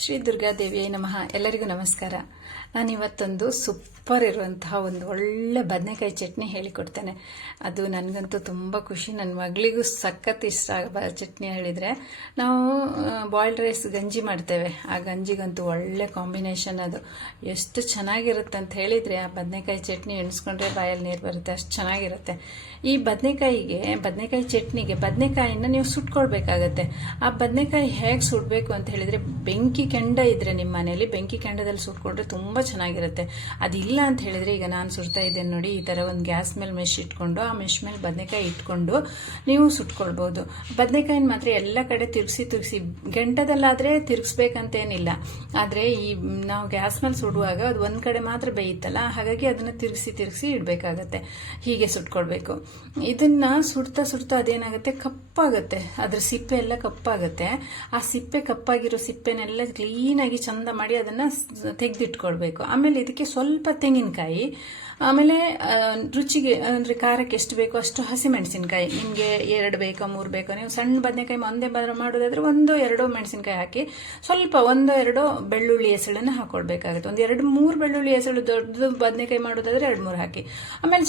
ಶ್ರೀ ದುರ್ಗಾದೇವಿಯೇ ನಮಃ. ಎಲ್ಲರಿಗೂ ನಮಸ್ಕಾರ. ನಾನಿವತ್ತೊಂದು ಸೂಪರ್ ಇರುವಂತಹ ಒಂದು ಒಳ್ಳೆ ಬದನೆಕಾಯಿ ಚಟ್ನಿ ಹೇಳಿಕೊಡ್ತೇನೆ. ಅದು ನನಗಂತೂ ತುಂಬ ಖುಷಿ, ನನ್ನ ಮಗಳಿಗೂ ಸಖತ್ ಇಷ್ಟ ಚಟ್ನಿ ಹೇಳಿದರೆ. ನಾವು ಬಾಯ್ಲ್ಡ್ ರೈಸ್ ಗಂಜಿ ಮಾಡ್ತೇವೆ, ಆ ಗಂಜಿಗಂತೂ ಒಳ್ಳೆ ಕಾಂಬಿನೇಷನ್. ಅದು ಎಷ್ಟು ಚೆನ್ನಾಗಿರುತ್ತೆ ಅಂತ ಹೇಳಿದರೆ, ಆ ಬದನೆಕಾಯಿ ಚಟ್ನಿ ಎಣಿಸ್ಕೊಂಡ್ರೆ ಬಾಯಲ್ಲಿ ನೀರು ಬರುತ್ತೆ, ಅಷ್ಟು ಚೆನ್ನಾಗಿರುತ್ತೆ. ಈ ಬದನೆಕಾಯಿ ಚಟ್ನಿಗೆ ಬದನೆಕಾಯಿನ ನೀವು ಸುಟ್ಕೊಳ್ಬೇಕಾಗತ್ತೆ. ಆ ಬದನೆಕಾಯಿ ಹೇಗೆ ಸುಡಬೇಕು ಅಂತ ಹೇಳಿದರೆ, ಬೆಂಕಿ ಕೆಂಡ ಇದ್ರೆ ನಿಮ್ಮ ಮನೆಯಲ್ಲಿ ಬೆಂಕಿ ಕೆಂಡದಲ್ಲಿ ಸುಟ್ಕೊಂಡ್ರೆ ತುಂಬ ಚೆನ್ನಾಗಿರುತ್ತೆ. ಅದಿಲ್ಲ ಅಂತ ಹೇಳಿದರೆ, ಈಗ ನಾನು ಸುಡ್ತಾ ಇದ್ದೇನೆ ನೋಡಿ, ಈ ಥರ ಒಂದು ಗ್ಯಾಸ್ ಮೇಲೆ ಮೆಶ್ ಇಟ್ಕೊಂಡು ಆ ಮೆಶ್ ಮೇಲೆ ಬದನೆಕಾಯಿ ಇಟ್ಕೊಂಡು ನೀವು ಸುಟ್ಕೊಳ್ಬೋದು. ಬದನೆಕಾಯಿನ ಮಾತ್ರ ಎಲ್ಲ ಕಡೆ ತಿರುಗಿಸಿ ಗಂಟದಲ್ಲಾದರೆ ತಿರುಗಿಸ್ಬೇಕಂತೇನಿಲ್ಲ, ಆದರೆ ಈ ನಾವು ಗ್ಯಾಸ್ ಮೇಲೆ ಸುಡುವಾಗ ಅದು ಒಂದು ಕಡೆ ಮಾತ್ರ ಬೇಯುತ್ತಲ್ಲ, ಹಾಗಾಗಿ ಅದನ್ನು ತಿರುಗಿಸಿ ಇಡಬೇಕಾಗತ್ತೆ. ಹೀಗೆ ಸುಟ್ಕೊಳ್ಬೇಕು. ಇದನ್ನ ಸುಡ್ತಾ ಅದೇನಾಗುತ್ತೆ, ಕಪ್ಪಾಗುತ್ತೆ, ಅದ್ರ ಸಿಪ್ಪೆ ಎಲ್ಲ ಕಪ್ಪಾಗುತ್ತೆ. ಆ ಕಪ್ಪಾಗಿರೋ ಸಿಪ್ಪೆನೆಲ್ಲ ಕ್ಲೀನಾಗಿ ಚಂದ ಮಾಡಿ ಅದನ್ನ ತೆಗೆದಿಟ್ಕೊಳ್ಬೇಕು. ಆಮೇಲೆ ಇದಕ್ಕೆ ಸ್ವಲ್ಪ ತೆಂಗಿನಕಾಯಿ, ಆಮೇಲೆ ರುಚಿಗೆ ಅಂದ್ರೆ ಖಾರಕ್ಕೆ ಎಷ್ಟು ಬೇಕೋ ಅಷ್ಟು ಹಸಿಮೆಣಸಿನಕಾಯಿ, ನಿಮಗೆ 2 ಬೇಕೋ 3 ಬೇಕೋ, ನೀವು ಸಣ್ಣ ಬದನೆಕಾಯಿ ಒಂದೇ ಮಾಡೋದಾದ್ರೆ 1-2 ಮೆಣಸಿನಕಾಯಿ ಹಾಕಿ, ಸ್ವಲ್ಪ 1-2 ಬೆಳ್ಳುಳ್ಳಿ ಎಸಳನ್ನು ಹಾಕೊಳ್ಬೇಕಾಗುತ್ತೆ. 1-2-3 ಬೆಳ್ಳುಳ್ಳಿ ಎಸಳು, ದೊಡ್ಡ ಬದನೆಕಾಯಿ ಮಾಡೋದಾದ್ರೆ 2-3 ಹಾಕಿ. ಆಮೇಲೆ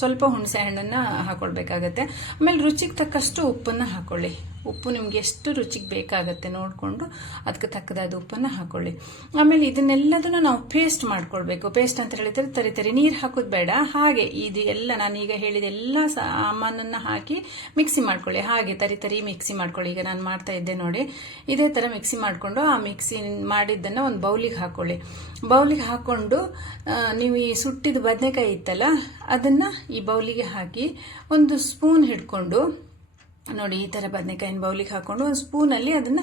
ಸ್ವಲ್ಪ ಹುಣಸೆ ಹಣ್ಣನ್ನು ಹಾಕೊಳ್ಬೇಕಾಗತ್ತೆ. ಆಮೇಲೆ ರುಚಿಗೆ ತಕ್ಕಷ್ಟು ಉಪ್ಪನ್ನು ಹಾಕೊಳ್ಳಿ. ಉಪ್ಪು ನಿಮ್ಗೆ ಎಷ್ಟು ರುಚಿಗೆ ಬೇಕಾಗತ್ತೆ ನೋಡಿಕೊಂಡು ಅದಕ್ಕೆ ತಕ್ಕದಾದ ಉಪ್ಪನ್ನು ಹಾಕೊಳ್ಳಿ. ಆಮೇಲೆ ಇದನ್ನೆಲ್ಲದನ್ನು ನಾವು ಪೇಸ್ಟ್ ಮಾಡ್ಕೊಳ್ಬೇಕು. ಪೇಸ್ಟ್ ಅಂತ ಹೇಳಿದ್ರೆ ತರಿ ನೀರು ಹಾಕೋದು ಬೇಡ, ಹಾಗೆ ಇದು ಎಲ್ಲ ನಾನೀಗ ಹೇಳಿದ ಎಲ್ಲ ಸಾಮಾನನ್ನು ಹಾಕಿ ಮಿಕ್ಸಿ ಮಾಡ್ಕೊಳ್ಳಿ. ಹಾಗೆ ತರಿ ಮಿಕ್ಸಿ ಮಾಡ್ಕೊಳ್ಳಿ. ಈಗ ನಾನು ಮಾಡ್ತಾ ಇದ್ದೆ ನೋಡಿ, ಇದೇ ಥರ ಮಿಕ್ಸಿ ಮಾಡಿಕೊಂಡು ಆ ಮಿಕ್ಸಿ ಮಾಡಿದ್ದನ್ನು ಒಂದು ಬೌಲಿಗೆ ಹಾಕೊಳ್ಳಿ. ಬೌಲಿಗೆ ಹಾಕ್ಕೊಂಡು ನೀವು ಈ ಸುಟ್ಟಿದ ಬದನೆಕಾಯಿ ಇತ್ತಲ್ಲ, ಅದನ್ನು ಈ ಬೌಲಿಗೆ ಹಾಕಿ ಒಂದು ಸ್ಪೂನ್ ಹಿಡ್ಕೊಂಡು ನೋಡಿ, ಈ ಥರ ಬದನೆಕಾಯಿನ ಬೌಲಿಗೆ ಹಾಕೊಂಡು ಒಂದು ಸ್ಪೂನಲ್ಲಿ ಅದನ್ನು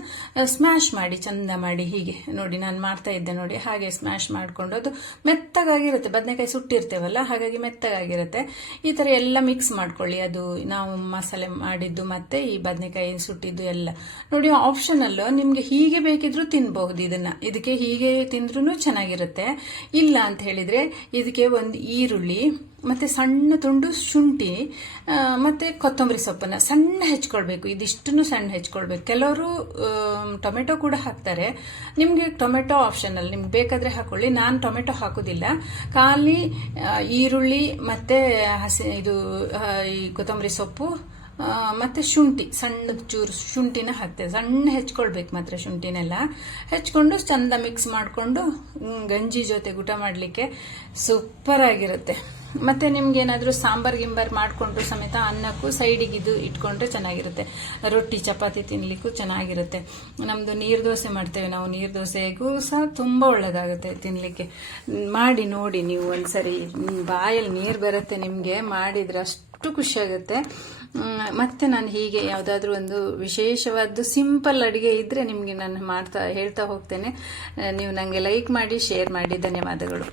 ಸ್ಮ್ಯಾಶ್ ಮಾಡಿ, ಚಂದ ಮಾಡಿ. ಹೀಗೆ ನೋಡಿ ನಾನು ಮಾಡ್ತಾ ಇದ್ದೆ ನೋಡಿ, ಹಾಗೆ ಸ್ಮ್ಯಾಶ್ ಮಾಡಿಕೊಂಡು ಅದು ಮೆತ್ತಗಾಗಿರುತ್ತೆ. ಬದನೆಕಾಯಿ ಸುಟ್ಟಿರ್ತೇವಲ್ಲ, ಹಾಗಾಗಿ ಮೆತ್ತಗಾಗಿರುತ್ತೆ. ಈ ಥರ ಎಲ್ಲ ಮಿಕ್ಸ್ ಮಾಡ್ಕೊಳ್ಳಿ. ಅದು ನಾವು ಮಸಾಲೆ ಮಾಡಿದ್ದು ಮತ್ತು ಈ ಬದನೆಕಾಯಿ ಸುಟ್ಟಿದ್ದು ಎಲ್ಲ ನೋಡಿ. ಆಪ್ಷನಲ್ಲು, ನಿಮಗೆ ಹೀಗೆ ಬೇಕಿದ್ರೂ ತಿನ್ಬಹುದು. ಇದಕ್ಕೆ ಹೀಗೆ ತಿಂದ್ರೂ ಚೆನ್ನಾಗಿರುತ್ತೆ. ಇಲ್ಲ ಅಂತ ಹೇಳಿದರೆ ಇದಕ್ಕೆ ಒಂದು ಈರುಳ್ಳಿ ಮತ್ತು ಸಣ್ಣ ತುಂಡು ಶುಂಠಿ ಮತ್ತು ಕೊತ್ತಂಬರಿ ಸೊಪ್ಪನ್ನು ಸಣ್ಣ ಹೆಚ್ಕೊಳ್ಬೇಕು. ಇದಿಷ್ಟನ್ನು ಸಣ್ಣ ಹೆಚ್ಕೊಳ್ಬೇಕು. ಕೆಲವರು ಟೊಮೆಟೊ ಕೂಡ ಹಾಕ್ತಾರೆ. ನಿಮಗೆ ಟೊಮೆಟೊ ಆಪ್ಷನಲ್, ನಿಮ್ಗೆ ಬೇಕಾದರೆ ಹಾಕೊಳ್ಳಿ. ನಾನು ಟೊಮೆಟೊ ಹಾಕೋದಿಲ್ಲ, ಖಾಲಿ ಈರುಳ್ಳಿ ಮತ್ತು ಈ ಕೊತ್ತಂಬರಿ ಸೊಪ್ಪು ಮತ್ತು ಶುಂಠಿ, ಸಣ್ಣ ಚೂರು ಶುಂಠಿನ ಹಾಕ್ತೇವೆ. ಸಣ್ಣ ಹೆಚ್ಕೊಳ್ಬೇಕು ಮಾತ್ರ, ಶುಂಠಿನೆಲ್ಲ ಹೆಚ್ಕೊಂಡು ಚಂದ ಮಿಕ್ಸ್ ಮಾಡಿಕೊಂಡು ಗಂಜಿ ಜೊತೆ ಊಟ ಮಾಡಲಿಕ್ಕೆ ಸೂಪರ್ ಆಗಿರುತ್ತೆ. ಮತ್ತು ನಿಮ್ಗೇನಾದರೂ ಗಿಂಬರ್ ಮಾಡಿಕೊಂಡು ಸಮೇತ ಅನ್ನಕ್ಕೂ ಸೈಡಿಗೆ ಇದು ಇಟ್ಕೊಂಡ್ರೆ ಚೆನ್ನಾಗಿರುತ್ತೆ. ರೊಟ್ಟಿ ಚಪಾತಿ ತಿನ್ನಲಿಕ್ಕೂ ಚೆನ್ನಾಗಿರುತ್ತೆ. ನಮ್ಮದು ನೀರು ದೋಸೆ ಮಾಡ್ತೇವೆ ನಾವು, ನೀರು ದೋಸೆಗೂ ಸಹ ತುಂಬ ಒಳ್ಳೆಯದಾಗುತ್ತೆ ತಿನ್ನಲಿಕ್ಕೆ. ಮಾಡಿ ನೋಡಿ ನೀವು ಒಂದ್ಸರಿ, ಬಾಯಲ್ಲಿ ನೀರು ಬರುತ್ತೆ ನಿಮಗೆ, ಮಾಡಿದ್ರೆ ಅಷ್ಟು ಖುಷಿಯಾಗುತ್ತೆ. ಮತ್ತೆ ನಾನು ಹೀಗೆ ಯಾವುದಾದ್ರೂ ಒಂದು ವಿಶೇಷವಾದ ಸಿಂಪಲ್ ಅಡುಗೆ ಇದ್ದರೆ ನಿಮಗೆ ನಾನು ಹೇಳ್ತಾ ಹೋಗ್ತೇನೆ. ನೀವು ನನಗೆ ಲೈಕ್ ಮಾಡಿ, ಶೇರ್ ಮಾಡಿ. ಧನ್ಯವಾದಗಳು.